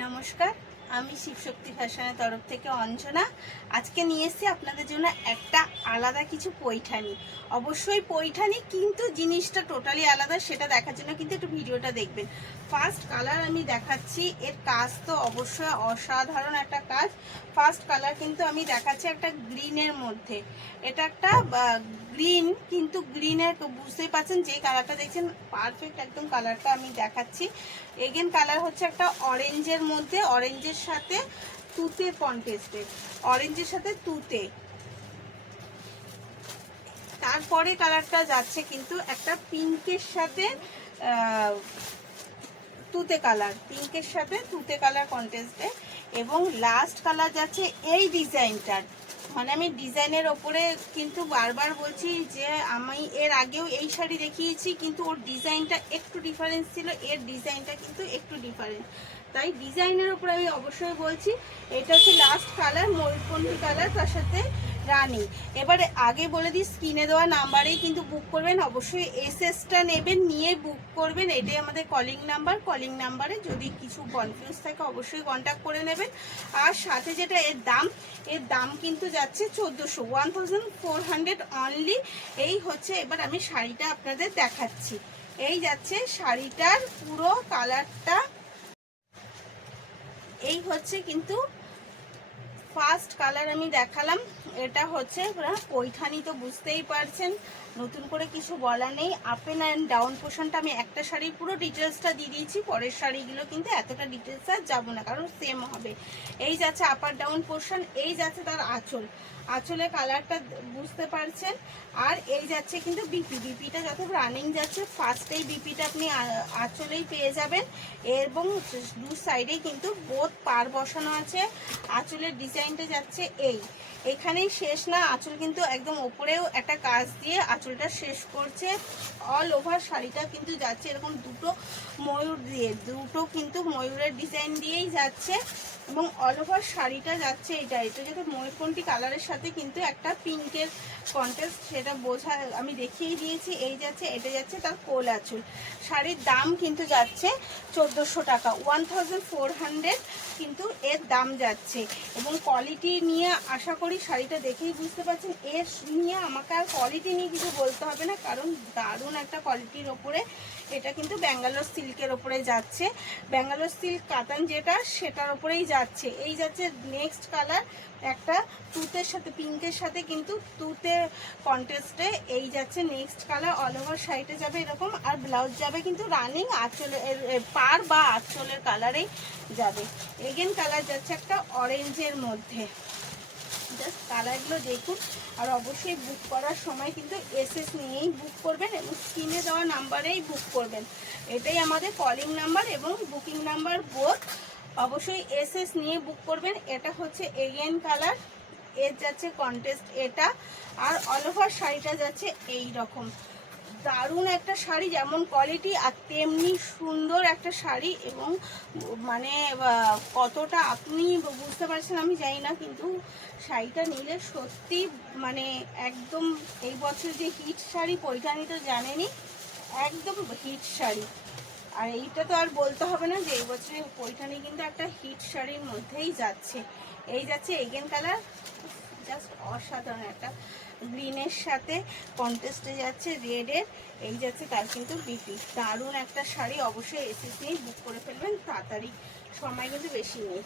নমস্কার, আমি শিবশক্তি ফ্যাশনের তরফ থেকে অঞ্জনা। আজকে নিয়ে এসেছি আপনাদের জন্য একটা আলাদা কিছু পৈঠানি। অবশ্যই পৈঠানি, কিন্তু জিনিসটা টোটালি আলাদা। সেটা দেখার জন্য কিন্তু একটু ভিডিওটা দেখবেন। ফার্স্ট কালার আমি দেখাচ্ছি, এর কাজ তো অবশ্যই অসাধারণ একটা কাজ। ফার্স্ট কালার কিন্তু আমি দেখাচ্ছি একটা গ্রিনের মধ্যে। এটা একটা গ্রিন, কিন্তু গ্রিনের বুঝতেই পারছেন যে কালারটা দেখছেন পারফেক্ট একদম কালারটা আমি দেখাচ্ছি। এগেন কালার হচ্ছে একটা অরেঞ্জের মধ্যে, অরেঞ্জের সাথে তুতে কন্টেস্টেড, অরেঞ্জের সাথে তুতে। তারপরে কালারটা যাচ্ছে কিন্তু একটা পিঙ্কের সাথে তুতে কালার, পিঙ্কের সাথে তুতে কালার কন্টেস্টে। এবং লাস্ট কালার যাচ্ছে এই ডিজাইনটার, মানে আমি ডিজাইনের ওপরে কিন্তু বারবার বলছি যে আমি এর আগেও এই শাড়ি দেখিয়েছি, কিন্তু ওর ডিজাইনটা একটু ডিফারেন্স ছিল, এর ডিজাইনটা কিন্তু একটু ডিফারেন্স, তাই ডিজাইনের ওপরে আমি অবশ্যই বলছি। এটা হচ্ছে লাস্ট কালার, ময়ূরকণ্ঠী কালার, তার সাথে রানী। এবারে আগে বলে দিই, স্ক্রিনে দেওয়া নাম্বারেই কিন্তু বুক করবেন, অবশ্যই এসএসটা নেবেন, নিয়ে বুক করবেন। এটাই আমাদের কলিং নাম্বার। কলিং নাম্বারে যদি কিছু কনফিউজ থাকে অবশ্যই কন্ট্যাক্ট করে নেবেন। আর সাথে যেটা এর দাম কিন্তু যাচ্ছে 1400, 1400 অনলি। এই হচ্ছে, এবার আমি শাড়িটা আপনাদের দেখাচ্ছি। এই যাচ্ছে শাড়িটার পুরো কালারটা, এই হচ্ছে কিন্তু ফার্স্ট কালার আমি দেখালাম। এটা হচ্ছে পৈঠানি, তো বুঝতেই পারছেন, নতুন করে কিছু বলা নেই। আপ অ্যান্ড ডাউন পোর্শনটা আমি একটা শাড়ির পুরো ডিটেলসটা দিয়ে দিয়েছি, পরের শাড়িগুলো কিন্তু এতটা ডিটেলস আর যাবো না, কারণ সেম হবে। এই যাচ্ছে আপার ডাউন পোর্শন, এই যাচ্ছে তার আঁচল, আঁচলের কালারটা বুঝতে পারছেন। আর এই যাচ্ছে কিন্তু বিপিটা যত রানিং যাচ্ছে, ফার্স্টেই বিপিটা আপনি আঁচলেই পেয়ে যাবেন। এবং দু সাইডেই কিন্তু বোথ পার বসানো আছে। আঁচলের ডিজাইনটা যাচ্ছে এখানেই শেষ না, আঁচল কিন্তু একদম ওপরেও একটা কাজ দিয়ে আঁচলটা শেষ করছে। অল ওভার শাড়িটা কিন্তু যাচ্ছে এরকম দুটো ময়ূর দিয়ে, দুটো কিন্তু ময়ূরের ডিজাইন দিয়েই যাচ্ছে। এবং অল ওভার শাড়িটা যাচ্ছে এটা যাতে ময়ূরকণ্ঠী কালারের সাথে কিন্তু একটা পিঙ্কের কন্ট্রাস্ট, সেটা বোঝা আমি দেখিয়ে দিয়েছি। এই যাচ্ছে, এটা যাচ্ছে তার কোল আঁচল। শাড়ির দাম কিন্তু যাচ্ছে 1400 টাকা, 1400 কিন্তু এর দাম যাচ্ছে। এবং কোয়ালিটি নিয়ে আশা করি শাড়িটা দেখেই বুঝতে পারছেন, এর নিয়ে আমাকে আর কোয়ালিটি নিয়ে কিছু বলতে হবে না, কারণ দারুণ একটা কোয়ালিটির ওপরে। এটা কিন্তু ব্যাঙ্গালোর সিল্কের ওপরে যাচ্ছে, ব্যাঙ্গালোর সিল্ক কাতান যেটা, সেটার ওপরেই যাচ্ছে। এই যাচ্ছে নেক্সট কালার, একটা তুতের সাথে পিঙ্কের সাথে কিন্তু তুতে কন্টেস্টে। এই যাচ্ছে নেক্সট কালার, অল ওভার শাড়িটা যাবে এরকম, আর ব্লাউজ যাবে কিন্তু রানিং আঁচলের পার বা আঁচলের কালারেই যাবে। এগেন কালার যাচ্ছে একটা অরেঞ্জের মধ্যে, জাস্ট কালারগুলো দেখুন। আর অবশ্যই বুক করার সময় কিন্তু এসএস নিয়েই বুক করবেন এবং স্ক্রিনে দেওয়া নাম্বারেই বুক করবেন। এটাই আমাদের কলিং নাম্বার এবং বুকিং নাম্বার বোথ। অবশ্যই এসএস নিয়ে বুক করবেন। এটা হচ্ছে এগেন কালার, এর যাচ্ছে কন্টেস্ট এটা। আর অল ওভার শাড়িটা যাচ্ছে এই রকম দারুণ একটা শাড়ি, যেমন কোয়ালিটি আর তেমনি সুন্দর একটা শাড়ি। এবং মানে কতটা আপনি বুঝতে পারছেন আমি জানি না, কিন্তু শাড়িটা নিলে সত্যি মানে একদম এই বছর যে হিট শাড়ি পৈঠানি তো জানেনই, একদম হিট শাড়ি। আর এইটা তো আর বলতে হবে না যে এই বছরের পৈঠানি কিন্তু একটা হিট শাড়ির মধ্যেই যাচ্ছে। এই যাচ্ছে এগেন কালার, জাস্ট অসাধারণ একটা গ্রিনের সাথে কন্ট্রাস্টে যাচ্ছে রেডের। এই যাচ্ছে তার কিন্তু বিপি, দারুণ একটা শাড়ি। অবশ্যই এসএস নিয়ে বুক করে ফেলবেন তাড়াতাড়ি, সময় কিন্তু বেশি নেই।